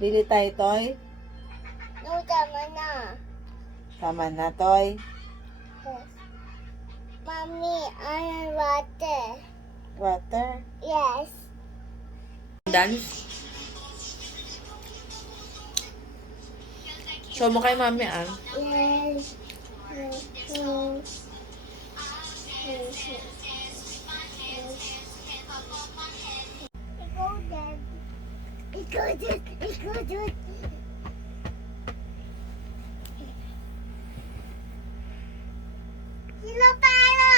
Bili tayo, Toy. No, tama na. Tama na, Toy. Yes. Mommy, I want water. Water. Yes. Dance. Show mo kay mami, ah. Yes. Ikaw din. Ikaw din. Ikaw din. Sino paano?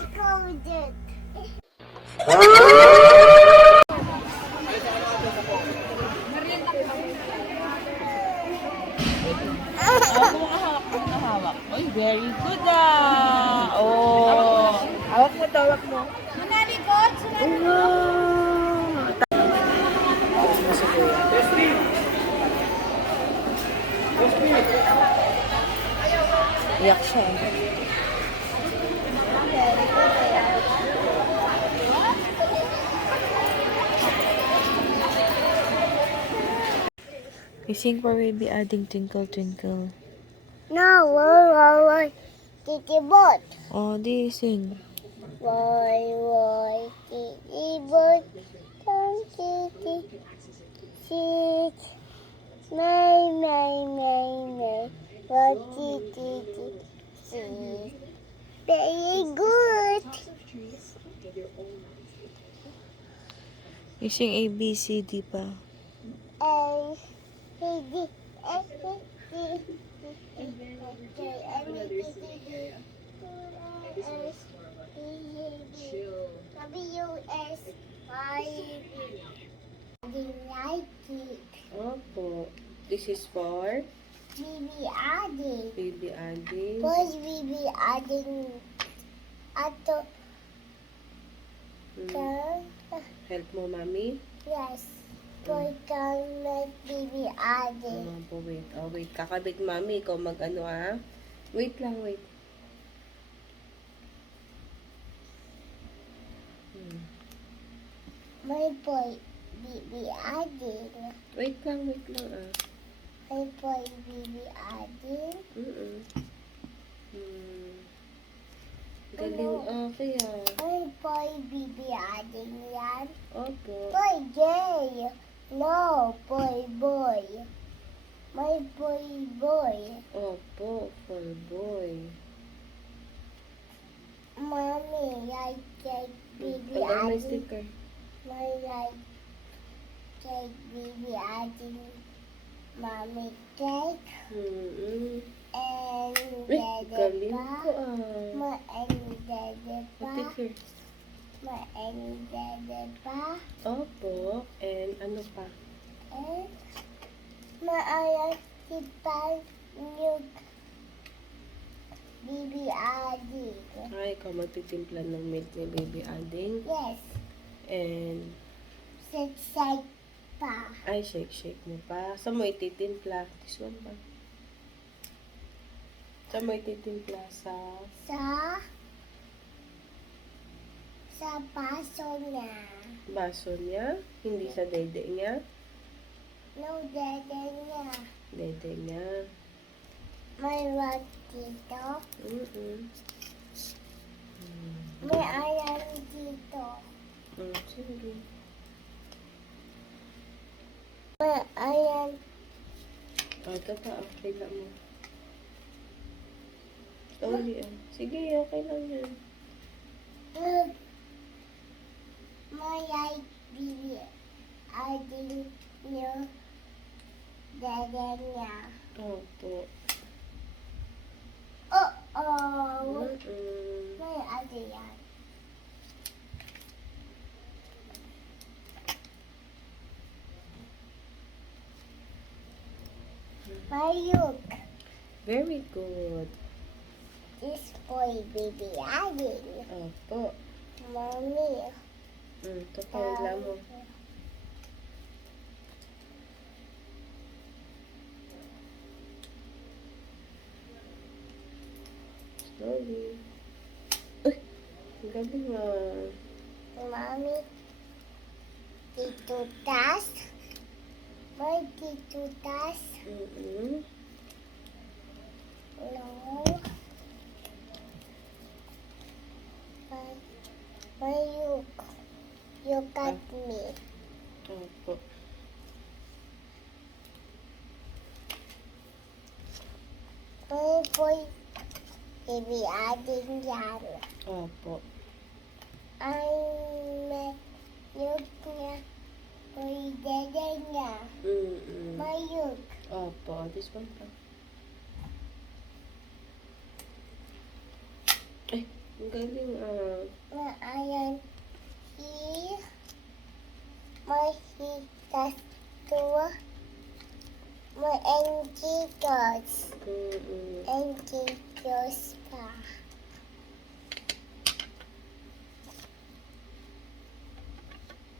Ikaw din. Oy, very good, ah. Oh. Hawak mo, tawak mo. Sunali ko. Iyak siya. We sing for baby adding twinkle twinkle. No, why, Titi Bot. Oh, di sing. Why, Titi Bot. Don't Titi. Sit. May. What Titi. Sit. Very good. We sing A, B, C, D pa. A, B, D, A, B, C, D, E, F, G, H, I, J, K, W, S, Y, Z. I like it. Opo. This is for Baby adding. baby adding. Boys, baby adding. Ato. Can. Help mo, mami. Yes. Boy can make baby adding. Po, wait. Oh, wait. Kakabit, mami. Ikaw mag-ano, ah. Wait lang, wait. My boy, baby adding. Wait lang, ah. My boy, baby adding. Galing, okay, ah. My boy, baby adding yan. Opo. Boy, gay. No, boy. My boy. Opo, for boy. Mommy, I take baby Pagka may adding. sticker. My like take baby adding. Mommy take. And Galing dada ko, pa. ah. Ma and dada pa. Sticker. Ma and dada pa. Opo. And ano pa? And maalas si Pan yung baby adding. Ay, ikaw magtitimpla ng milk ni baby adding. Yes, And, side pa. ay, shake mo pa. Saan mo ititimpla? This one pa. Saan mo ititimpla? Sa paso na. Baso niya? Hindi sa dede niya? No, dada niya. Dede niya. May wag dito. May ayan dito. Sige. May ayan. Ito pa, okay lang mo. Sorry, ah. Sige, okay lang yan. May like baby adding yung dada niya. Opo. Oh. May ate yan. Mayuk. Very good. This boy baby adding. Opo. Mommy. Ito pa, wala mo. Slowly. Uy! Galing ah. Mommy, Tito Tas. My Tito Tas. No. My you got me. Opo. My boy, baby, adding yan. Opo. I'm yuk niya. My dede niya. My yuk. Opo. This one pa. Ay, ang galing ah. Na ayan. My tas tua. My angels. Angels pa.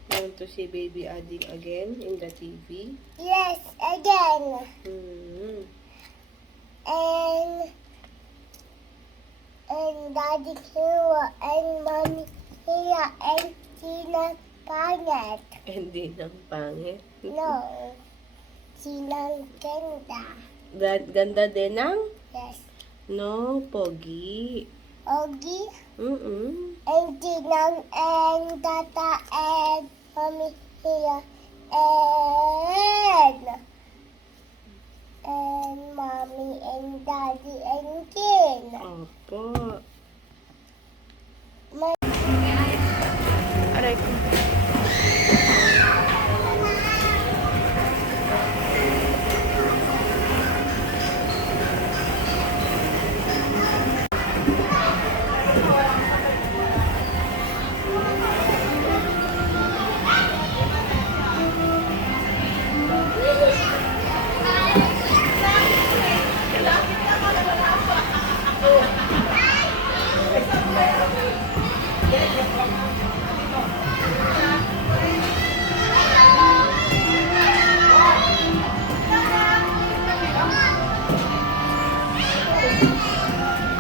Want to see baby Ading again in the TV? Yes, again. And Daddy here and Mommy here and Tina Panet. Hindi nang pangit. No, Tina Ganda. Ganda din ang? Yes. No, pogi. Ogie Mm-mm. and Tina and Tata and Mommy here and Mommy and Daddy and Kin. Opo. My Aray.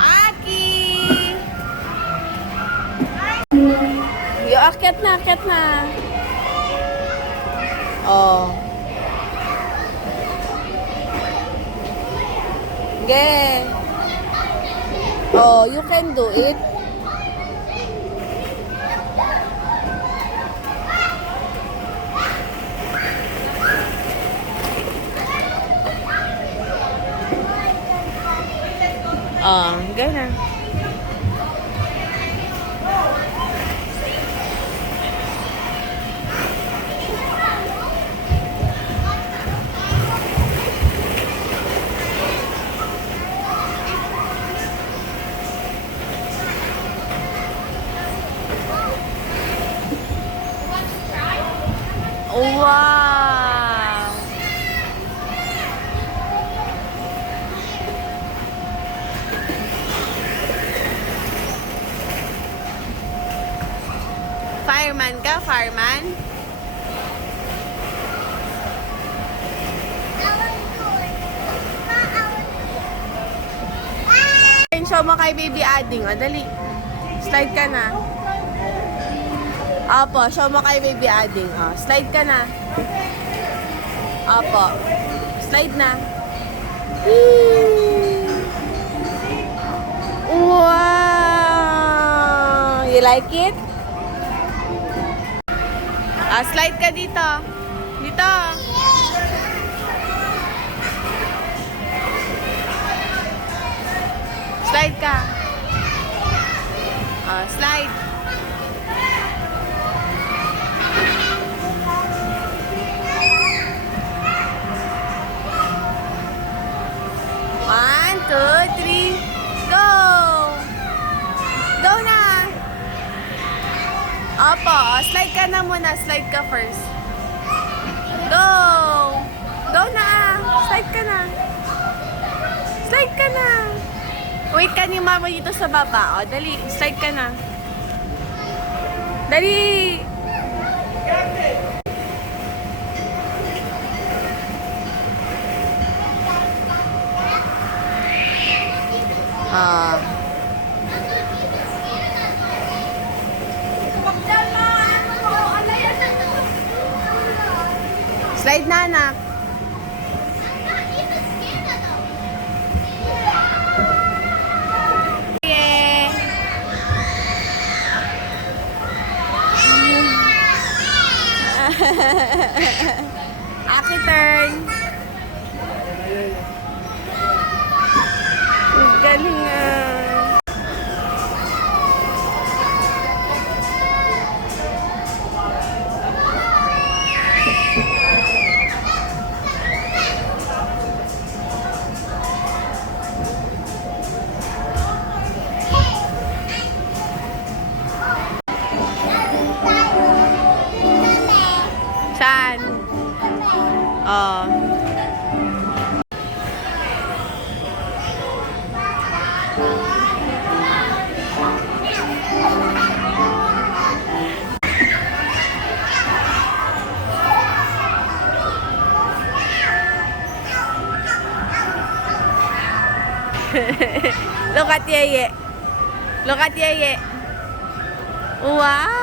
Aki! Yo, akyat na, akyat na. Oh. Ge. Oh, you can do it. Oh, gana. Wow! Fireman ka, fireman? Show mo kay baby Ading, o dali. Slide ka na. Opo, show mo kay baby Ading. O, slide ka na. Opo. Slide na. Wow! You like it? Slide ka dito. Dito. Slide ka. Slide. One, two, three, go! Go na! Opo, slide ka na muna. Slide ka first. Go! Go na! Slide ka na. Slide ka na. Wait ka ni mama dito sa baba. O, dali. Slide ka na. Dali! Slide na, anak. Yeah. Aki turn. Ang galing ah. Saan? Oh. Look at Yeye. Look at Yeye. Wow.